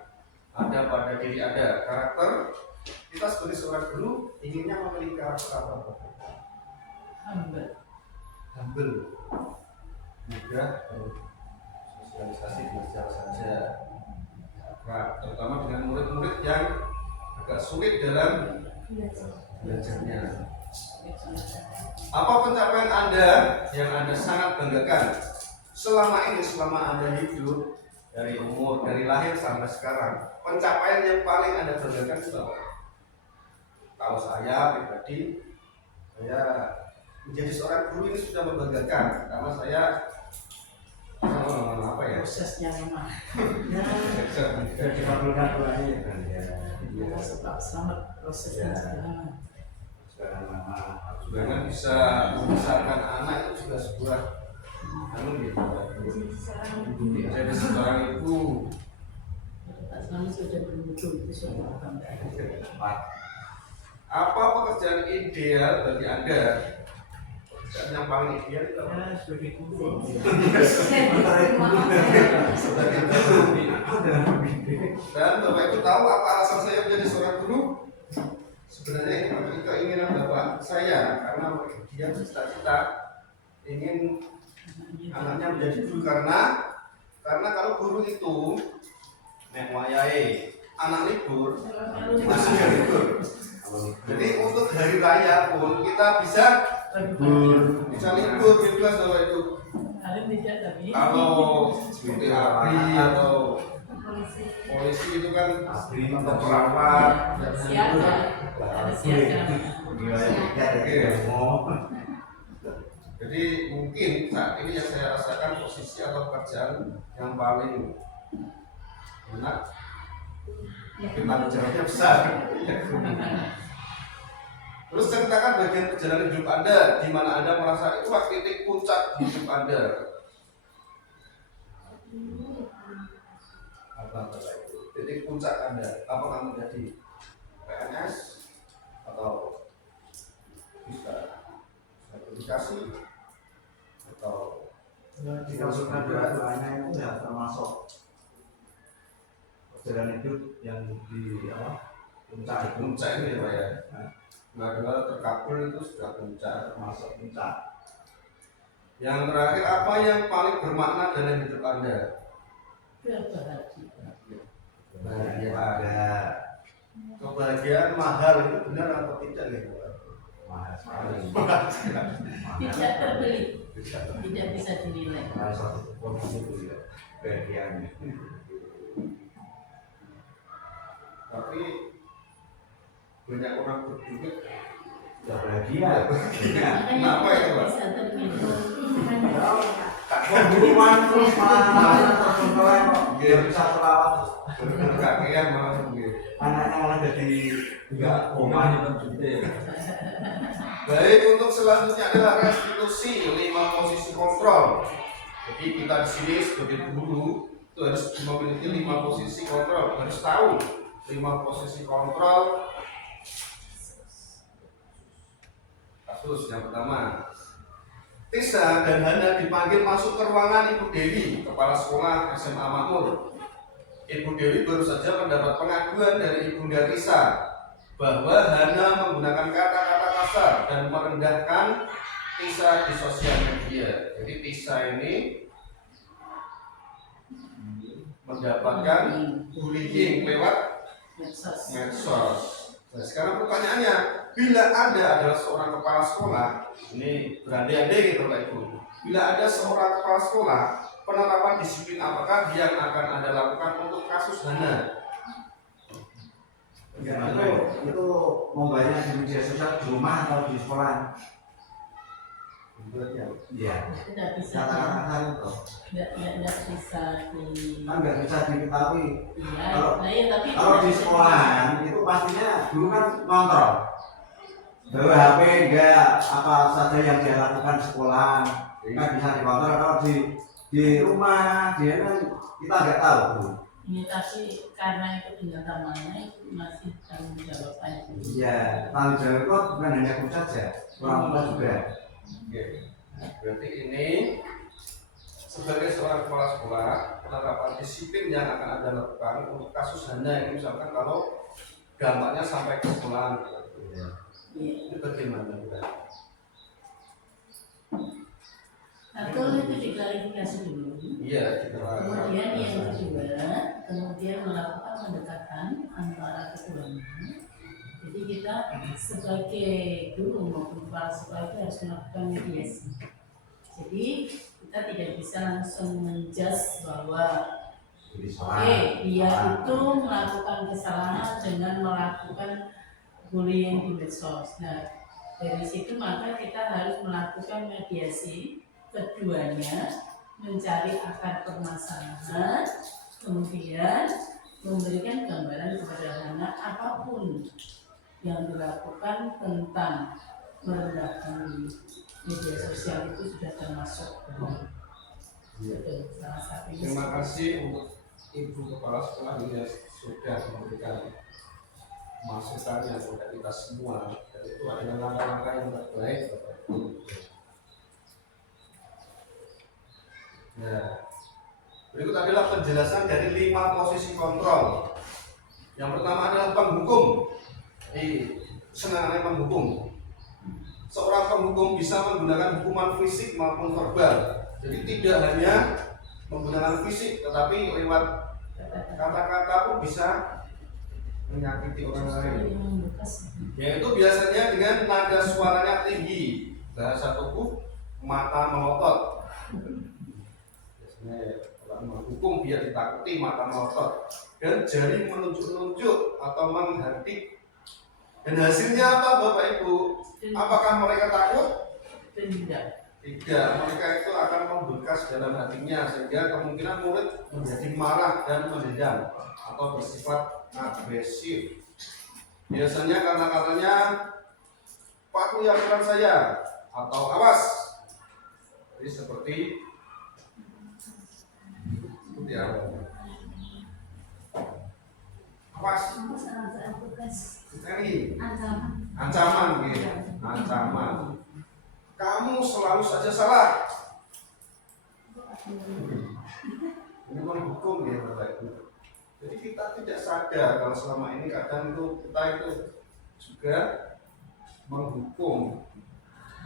ada pada diri Anda? Karakter, kita sebagai seorang guru inginnya memiliki karakter apa? Humble, mudah, sosialisasi belajar saja. Nah, terutama dengan murid-murid yang agak sulit dalam belajarnya. Apa pencapaian Anda yang Anda sangat banggakan selama Anda hidup, dari lahir sampai sekarang? Pencapaian yang paling Anda banggakan itu apa? Kalau saya pribadi, saya menjadi seorang guru ini sudah membanggakan karena saya apa ya? Prosesnya memang. Jadi fakultas lain kan ya. Selamat prosesnya sebenarnya bisa membesarkan anak itu juga sebuah gitu. Jadi seorang ibu sudah bermuncul itu sudah apa pekerjaan ideal bagi Anda? Pekerjaan yang paling ideal itu apa? sebagai guru. Dan Bapak Ibu tahu apa alasan saya menjadi seorang guru? Sebenarnya ini memang keinginan Bapak saya, karena dia bercita-cita ingin anaknya menjadi guru, karena kalau guru itu mewayai anak libur masih libur. Jadi untuk hari raya pun kita bisa libur bebas Bapak Ibu. Kalau seperti ABRI atau polisi itu kan atau perawat jadi mungkin saat ini yang saya rasakan posisi atau pekerjaan yang paling enak, tapi tanggung jawabnya besar. Terus ceritakan bagian perjalanan hidup Anda di mana Anda merasa itulah titik puncak hidup Anda. Apa itu? Titik puncak Anda, apakah menjadi PNS atau bisa sertifikasi atau jika sudah dua-duanya itu ya termasuk perjalanan hidup yang di puncak ini ya Pak ya. Dua-dua terkabul itu sudah puncak, termasuk puncak. Yang terakhir, apa yang paling bermakna dalam hidup Anda? Bahagia. Kebahagiaan mahal itu benar atau tidak nih? Mahal sekali. Tidak terbeli, tidak bisa dinilai. Salah satu kondisi itu ya bahagianya. Tapi banyak orang berpikir Tidak bahagia. kenapa ya Pak? Bisa terbeli. Pembunuhan terus malah percontohan kok nggak bisa terawat. Kakean malah begitu. Anaknya malah jadi nggak koma. Baik, untuk selanjutnya adalah restitusi 5 posisi kontrol. Jadi kita di sini sebagai guru itu harus memiliki 5 posisi kontrol, harus tahu 5 posisi kontrol. Kasus yang pertama, Tisa dan Hana dipanggil masuk ke ruangan Ibu Dewi, Kepala Sekolah SMA Makmur. Ibu Dewi baru saja mendapat pengaduan dari Ibunda Tisa bahwa Hana menggunakan kata-kata kasar dan merendahkan Tisa di sosial media. Jadi Tisa ini mendapatkan bullying lewat medsos. medsos. Nah, sekarang pertanyaannya, bila ada adalah seorang kepala sekolah, ini berandai-andai gitu Pak Ibu. Bila ada seorang kepala sekolah, penerapan disiplin apakah yang akan Anda lakukan untuk kasus Hana? Ya, itu membayarnya di media sosial di rumah atau di sekolah? Iya. Tidak bisa, Kata-kata itu tidak bisa di. kan nggak bisa diketahui. Iya, Kalau nah ya, tapi kalau di sekolahan itu pastinya dulu kan kontrol bawa HP enggak, apa saja yang dia lakukan di sekolah kan bisa dikontrol. Kalau di rumah dia kan kita nggak tahu tuh. Ini tapi karena itu tinggal tamannya itu masih tanggung jawab Pak Ibu. Iya, tanggung jawab itu bukan hanya guru saja, orang tua juga. Oke. Berarti ini sebagai seorang kepala sekolah, penerapan disiplin yang akan Anda lakukan untuk kasus Hana ini, misalkan kalau dampaknya sampai ke sekolahan. Iya. Ini bagaimana? Atau itu diklarifikasi dulu. Iya, Kemudian yang kedua, kemudian melakukan pendekatan antara keduanya. Jadi kita sebagai guru maupun kepala sekolah itu harus melakukan mediasi. Jadi kita tidak bisa langsung menjudge bahwa dia itu melakukan kesalahan dengan melakukan bullying di medsos. Nah, dari situ maka kita harus melakukan mediasi keduanya, mencari akar permasalahan, kemudian memberikan gambaran kepada anak apapun yang dilakukan tentang merendahkan di media sosial itu sudah termasuk salah satunya. Terima kasih untuk Ibu Kepala Sekolah yang sudah memberikan masukannya kepada kita semua. Dan itu adalah langkah-langkah yang terbaik. Nah, berikut adalah penjelasan dari 5 posisi kontrol. Yang pertama adalah penghukum. Senangannya penghukum. Seorang penghukum bisa menggunakan hukuman fisik maupun verbal. Jadi tidak hanya menggunakan fisik, tetapi lewat kata-kata pun bisa menyakiti orang lain. Yaitu biasanya dengan nada suaranya tinggi, bahasa tubuh, mata melotot. Kalau menghukum biar ditakuti, mata melotot, dan jari menunjuk-nunjuk atau menghardik. Dan hasilnya apa Bapak Ibu? Apakah mereka takut? Tidak. Tidak, mereka itu akan membekas dalam hatinya sehingga kemungkinan murid menjadi marah dan mendendam atau bersifat agresif. Biasanya kata-katanya patuhi aturan saya atau awas. Jadi seperti apa? Awas. Sekali. Ancaman gitu. Ancaman. Kamu selalu saja salah. Ini menghukum ya Bapak Ibu. Jadi kita tidak sadar kalau selama ini kadang itu kita itu juga menghukum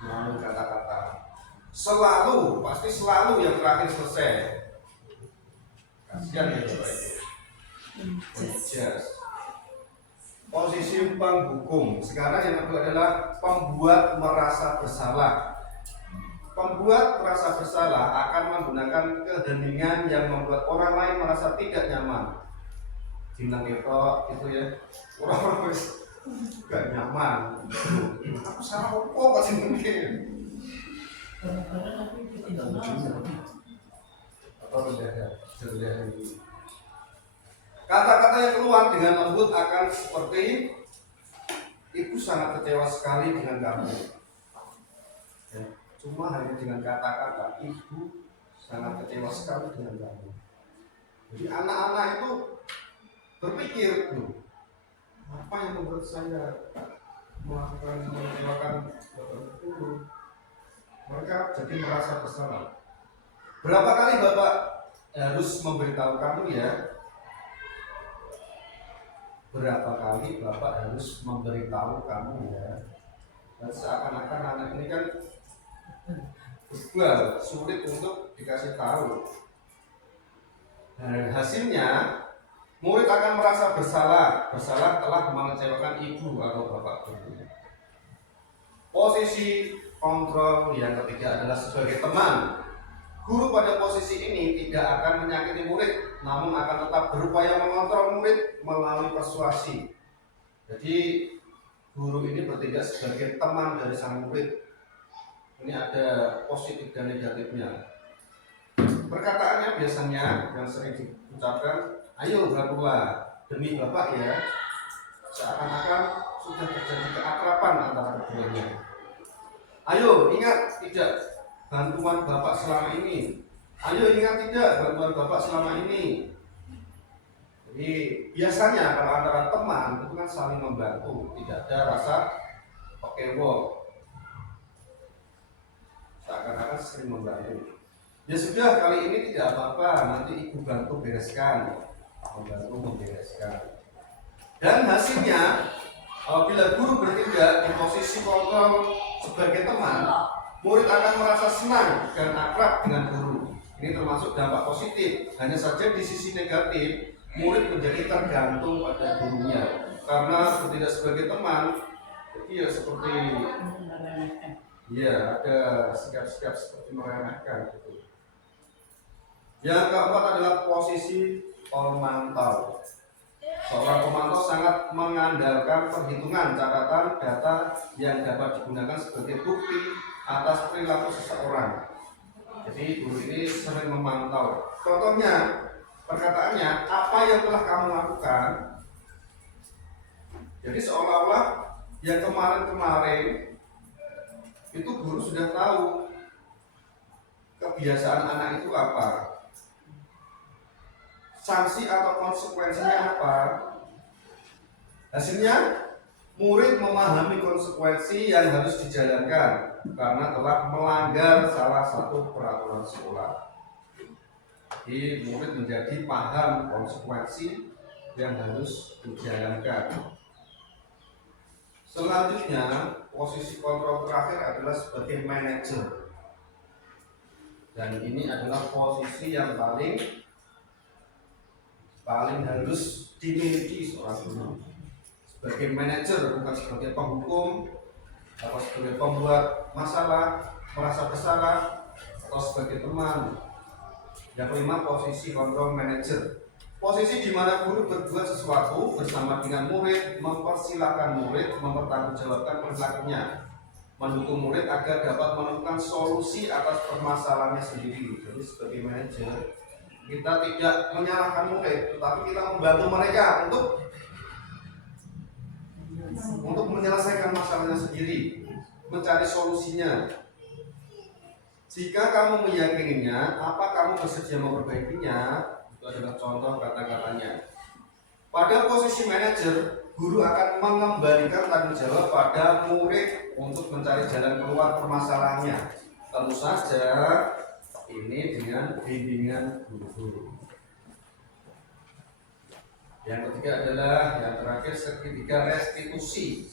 melalui kata-kata. Selalu, pasti selalu yang terakhir selesai. Kasihan ya Bapak Ibu. Just. Posisi penghukum. Sekarang yang kedua adalah pembuat merasa bersalah. Pembuat merasa bersalah akan menggunakan keheningan yang membuat orang lain merasa tidak nyaman. Bintang itu ya, orang-orang gak nyaman. Aku salah apa kok sih mungkin? Atau rendah ini. Kata-kata yang keluar dengan lembut akan seperti ibu sangat kecewa sekali dengan kamu. Ya, cuma hanya dengan kata-kata ibu sangat kecewa sekali dengan kamu. Jadi anak-anak itu berpikir, apa yang membuat saya mengecewakan bapak guru? Mereka jadi merasa bersalah. Berapa kali Bapak harus memberitahu kamu ya? Berapa kali Bapak harus memberitahu kamu ya? Dan seakan-akan anak ini kan bebal, sulit untuk dikasih tahu. Dan hasilnya murid akan merasa bersalah telah mengecewakan ibu atau bapak guru. Posisi kontrol yang ketiga adalah sebagai teman. Guru pada posisi ini tidak akan menyakiti murid, namun akan tetap berupaya mengontrol murid melalui persuasi. Jadi guru ini bertindak sebagai teman dari sang murid. Ini ada positif dan negatifnya. Perkataannya biasanya yang sering diucapkan, ayo bantulah demi bapak ya, seakan-akan sudah terjadi keakraban antara keduanya. Ayo ingat tidak bantuan bapak selama ini. Ayo ingat tidak bantuan bapak selama ini. Jadi biasanya kalau antara teman itu kan saling membantu, tidak ada rasa okewo, seakan-akan sering membantu. Ya sudah, kali ini tidak apa-apa, nanti ibu bantu bereskan, membantu membereskan. Dan hasilnya, apabila guru bertindak di posisi kontrol sebagai teman, murid akan merasa senang dan akrab dengan guru. Ini termasuk dampak positif. Hanya saja di sisi negatif, murid menjadi tergantung pada gurunya. Karena bertindak sebagai teman, jadi ya seperti ya ada sikap-sikap seperti meremehkan gitu. Yang keempat adalah posisi pemantau. Seorang pemantau sangat mengandalkan perhitungan catatan data yang dapat digunakan sebagai bukti atas perilaku seseorang. Jadi guru ini sering memantau. Contohnya, perkataannya, apa yang telah kamu lakukan? Jadi seolah-olah yang kemarin-kemarin itu guru sudah tahu kebiasaan anak itu apa, sanksi atau konsekuensinya apa. Hasilnya murid memahami konsekuensi yang harus dijalankan karena telah melanggar salah satu peraturan sekolah. Jadi murid menjadi paham konsekuensi yang harus dijalankan. Selanjutnya, posisi kontrol terakhir adalah sebagai manajer. Dan ini adalah posisi yang paling harus dimiliki seorang guru. Sebagai manajer, bukan sebagai penghukum atau sebagai pembuat masalah, merasa bersalah, atau sebagai teman. Yang kelima, posisi kontrol manajer. Posisi di mana guru berbuat sesuatu bersama dengan murid, mempersilahkan murid mempertanggungjawabkan perilakunya, mendukung murid agar dapat menemukan solusi atas permasalahannya sendiri. Jadi sebagai manajer, kita tidak menyalahkan murid, tetapi kita membantu mereka untuk menyelesaikan masalahnya sendiri, mencari solusinya. Jika kamu meyakininya, apa kamu bersedia memperbaikinya? Itu adalah contoh kata-katanya. Pada posisi manajer, guru akan mengembalikan tanggung jawab pada murid untuk mencari jalan keluar permasalahannya. Tentu saja ini dengan bimbingan guru. Yang ketiga adalah yang terakhir, segitiga restitusi.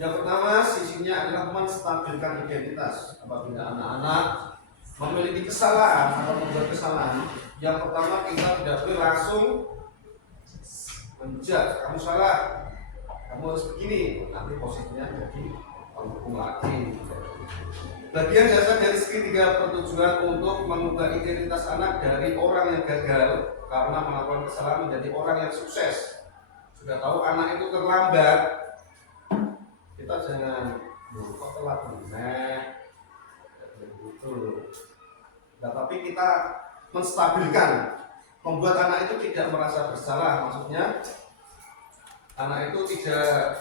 Yang pertama, sisinya adalah menstabilkan identitas. Apabila anak-anak memiliki kesalahan atau membuat kesalahan, yang pertama kita tidak boleh langsung menjudge, kamu salah, kamu harus begini. Nanti posisinya jadi penghukum lagi. Bagian dasar dari segitiga bertujuan untuk mengubah identitas anak dari orang yang gagal karena melakukan kesalahan menjadi orang yang sukses. Sudah tahu anak itu terlambat, kita jangan kok telat betul. Nah, tapi kita menstabilkan, membuat anak itu tidak merasa bersalah. Maksudnya anak itu tidak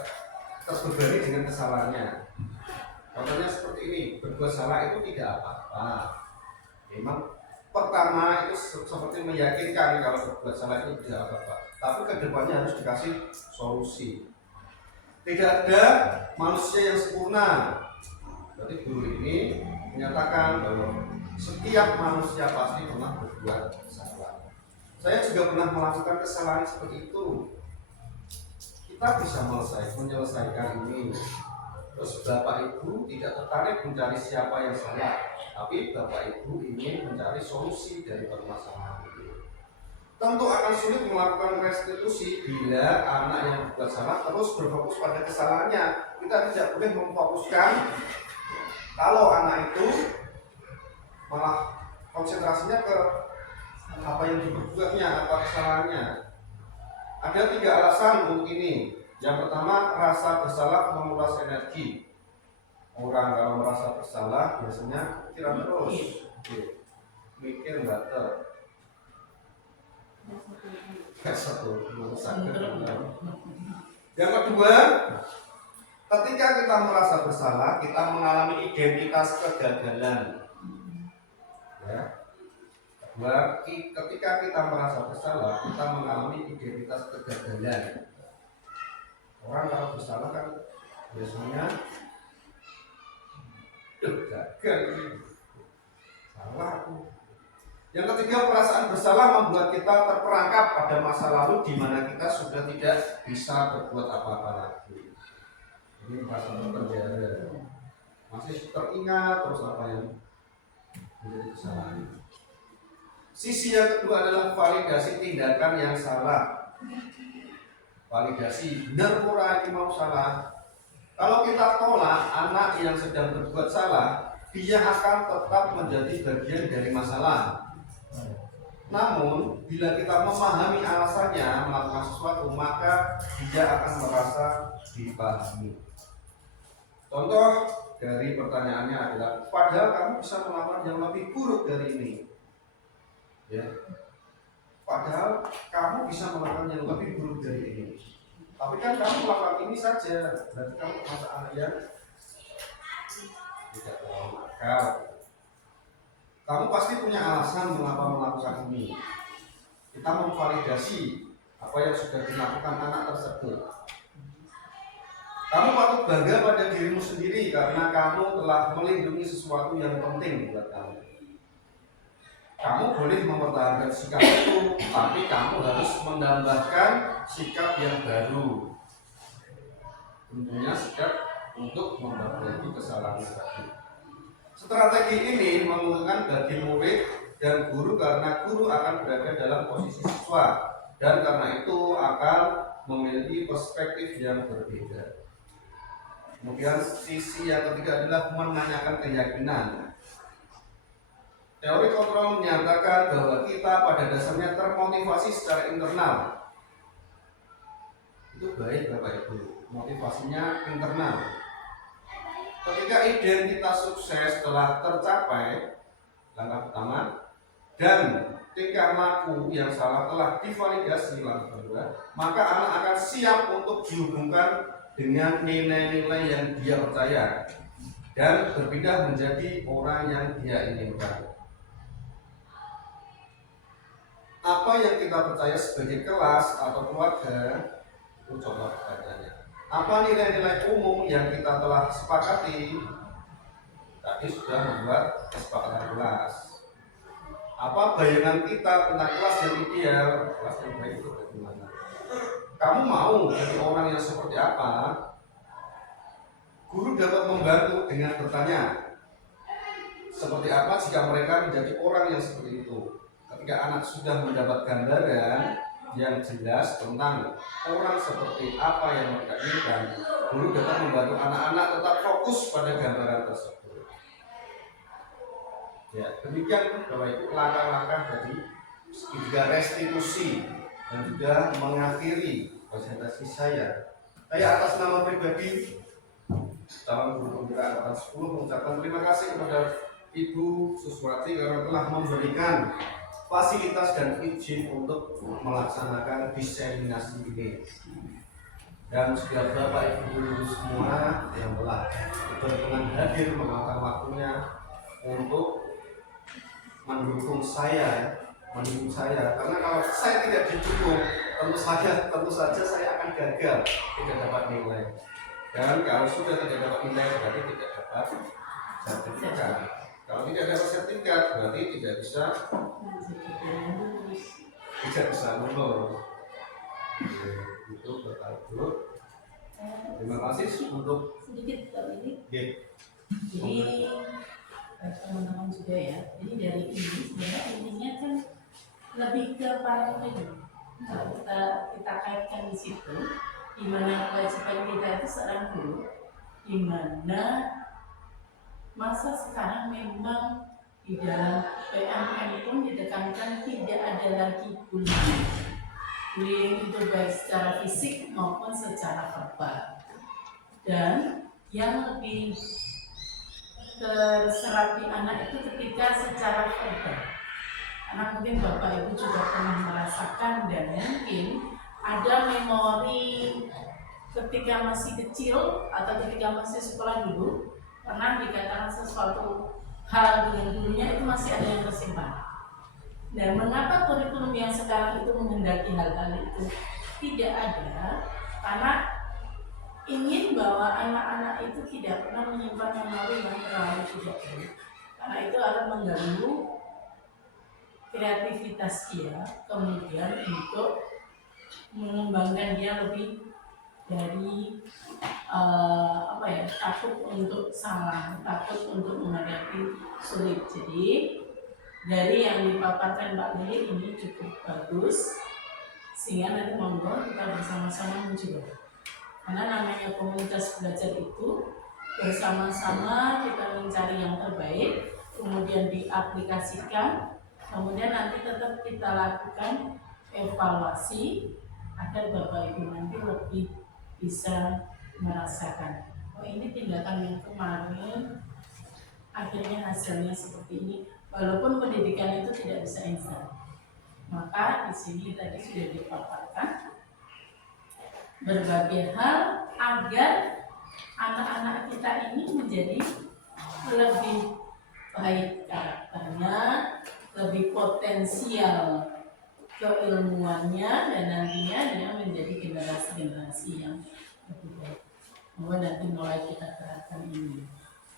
terbebani dengan kesalahannya. Contohnya seperti ini, berbuat salah itu tidak apa-apa. Memang pertama itu seperti meyakinkan kalau berbuat salah itu tidak apa-apa. Tapi kedepannya harus dikasih solusi. Tidak ada manusia yang sempurna. Berarti guru ini menyatakan bahwa setiap manusia pasti pernah berbuat salah. Saya juga pernah melakukan kesalahan seperti itu. Kita bisa menyelesaikan ini. Terus Bapak Ibu tidak tertarik mencari siapa yang salah, tapi Bapak Ibu ingin mencari solusi dari permasalahan itu. Tentu akan sulit melakukan restitusi bila anak yang berbuat salah terus berfokus pada kesalahannya. Kita tidak boleh memfokuskan kalau anak itu malah konsentrasinya ke apa yang diperbuatnya, apa kesalahannya. Ada 3 alasan untuk ini. Yang pertama, rasa bersalah menguras energi. Orang kalau merasa bersalah biasanya pikiran terus, mikir nggak Yang kedua, ketika kita merasa bersalah, kita mengalami identitas kegagalan. Ya. Kedua, ketika kita merasa bersalah, kita mengalami identitas kegagalan. Orang kalau bersalah kan biasanya gagal, salah aku. Yang ketiga, perasaan bersalah membuat kita terperangkap pada masa lalu di mana kita sudah tidak bisa berbuat apa-apa lagi. Ini perasaan terpenjara, masih teringat terus apa yang menjadi kesalahan. Sisi yang kedua adalah validasi tindakan yang salah. Validasi, benar orang ini mau salah. Kalau kita tolak anak yang sedang berbuat salah, dia akan tetap menjadi bagian dari masalah. Namun, bila kita memahami alasannya melakukan sesuatu, maka dia akan merasa dipahami. Contoh dari pertanyaannya adalah, padahal kamu bisa melakukan yang lebih buruk dari ini. Ya. Padahal kamu bisa melakukan yang lebih buruk dari ini. Tapi kan kamu melakukan ini saja, berarti kamu termasuk anak yang tidak terlalu nakal. Kamu pasti punya alasan mengapa melakukan ini. Kita memvalidasi apa yang sudah dilakukan anak tersebut. Kamu patut bangga pada dirimu sendiri karena kamu telah melindungi sesuatu yang penting buat kamu. Kamu boleh mempertahankan sikap itu, tapi kamu harus menambahkan sikap yang baru. Tentunya sikap untuk memperbaiki kesalahan tadi. Strategi ini menguntungkan bagi murid dan guru karena guru akan berada dalam posisi siswa dan karena itu akan memiliki perspektif yang berbeda. Kemudian sisi yang ketiga adalah menanyakan keyakinan. Teori kontrol menyatakan bahwa kita pada dasarnya termotivasi secara internal. Itu baik Bapak Ibu, motivasinya internal. Ketika identitas sukses telah tercapai, langkah pertama, dan tingkah laku yang salah telah divalidasi, langkah kedua, maka anak akan siap untuk dihubungkan dengan nilai-nilai yang dia percaya dan berpindah menjadi orang yang dia inginkan. Apa yang kita percaya sebagai kelas atau keluarga, itu contoh pertanyaannya. Apa nilai-nilai umum yang kita telah sepakati? Tadi sudah membuat kesepakatan kelas. Apa bayangan kita tentang kelas yang ideal? Kelas yang baik itu bagaimana? Kamu mau jadi orang yang seperti apa? Guru dapat membantu dengan bertanya, seperti apa jika mereka menjadi orang yang seperti itu? Ketika anak sudah mendapat gambaran yang jelas tentang orang seperti apa yang mereka inginkan, guru dapat membantu anak-anak tetap fokus pada gambaran tersebut. Ya, demikian Bapak Ibu langkah-langkah dari juga restitusi dan juga mengakhiri presentasi saya. Saya atas nama pribadi calon guru pembimbing angkatan 10 mengucapkan terima kasih kepada Ibu Suswati karena telah memberikan fasilitas dan izin untuk melaksanakan diseminasi ini. Dan juga Bapak Ibu semua yang telah berkenan hadir meluangkan waktunya untuk mendukung saya, karena kalau saya tidak didukung tentu saja saya akan gagal, tidak dapat nilai. Dan kalau sudah tidak dapat nilai berarti tidak dapat sertifikat. Kalau tidak dapat sertifikat berarti tidak bisa lulus. Itu Bapak Ibu. Terima kasih untuk sedikit kali ini. G. Jadi teman-teman juga ya. Jadi dari ini sebenarnya intinya kan lebih ke parenting. Kalau kita kaitkan di situ, di mana kewajiban kita itu seorang guru, di mana masa sekarang memang di dalam PMN pun ditekankan tidak ada lagi bullying. Bullying itu baik secara fisik maupun secara verbal. Dan yang lebih terserap di anak itu ketika secara verbal. Karena mungkin Bapak Ibu juga pernah merasakan dan mungkin ada memori ketika masih kecil atau ketika masih sekolah dulu pernah dikatakan sesuatu hal dengan gurunya itu masih ada yang tersimpan. Dan mengapa kurikulum yang sekarang itu menghendaki hal-hal itu tidak ada? Karena ingin bahwa anak-anak itu tidak pernah menyimpan memori yang terlalu tidak baik. Karena itu akan mengganggu kreativitas dia, kemudian untuk mengembangkan dia lebih dari takut untuk salah, takut untuk menghadapi sulit. Jadi dari yang dipaparkan Mbak Lili ini cukup bagus, sehingga nanti monggo kita bersama-sama mencoba. Karena namanya komunitas belajar itu bersama-sama kita mencari yang terbaik, kemudian diaplikasikan, kemudian nanti tetap kita lakukan evaluasi agar Bapak Ibu nanti lebih bisa merasakan, oh ini tindakan yang kemarin akhirnya hasilnya seperti ini, walaupun pendidikan itu tidak bisa instan. Maka di sini tadi sudah dipaparkan berbagai hal agar anak-anak kita ini menjadi lebih baik karakternya, lebih potensial keilmuannya, dan nantinya dia menjadi generasi-generasi yang lebih baik. Kemudian nanti mulai kita terapkan ini.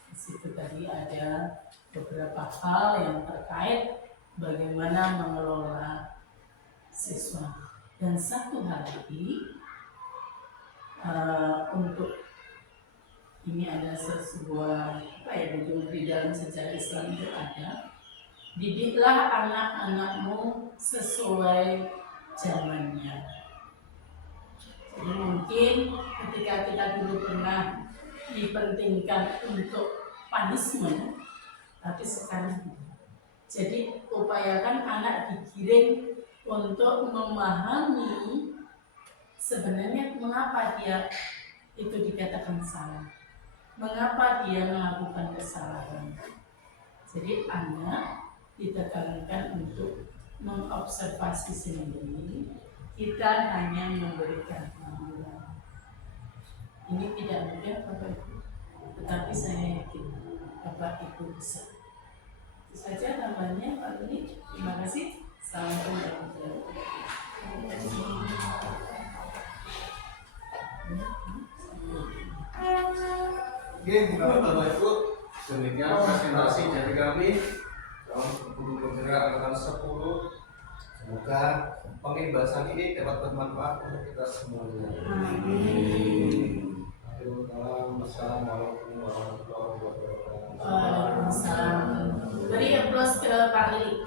Di situ tadi ada beberapa hal yang terkait bagaimana mengelola siswa. Dan satu hal lagi, untuk ini ada sebuah di dalam sejarah Islam itu ada, didiklah anak-anakmu sesuai zamannya. Jadi mungkin ketika kita dulu pernah dipentingkan untuk punishment, tapi sekarang tidak. Jadi upayakan anak digiring untuk memahami sebenarnya mengapa dia itu dikatakan salah, mengapa dia melakukan kesalahan. Jadi anak ditekankan untuk mengobservasi sendiri, kita hanya memberikan panduan. Ini tidak mudah Bapak Ibu, tetapi saya yakin Bapak Ibu bisa. Itu saja tambahannya Pak Lili. Terima kasih. Assalamualaikum warahmatullahi wabarakatuh. Oke, Bapak Ibu, demikian presentasi dari kami dalam guru penggerak angkatan 10. Semoga pengibasan ini dapat bermanfaat untuk kita semuanya. Amin. Assalamualaikum warahmatullahi wabarakatuh. Waalaikumsalam. Beri aplaus ke Pak Lili.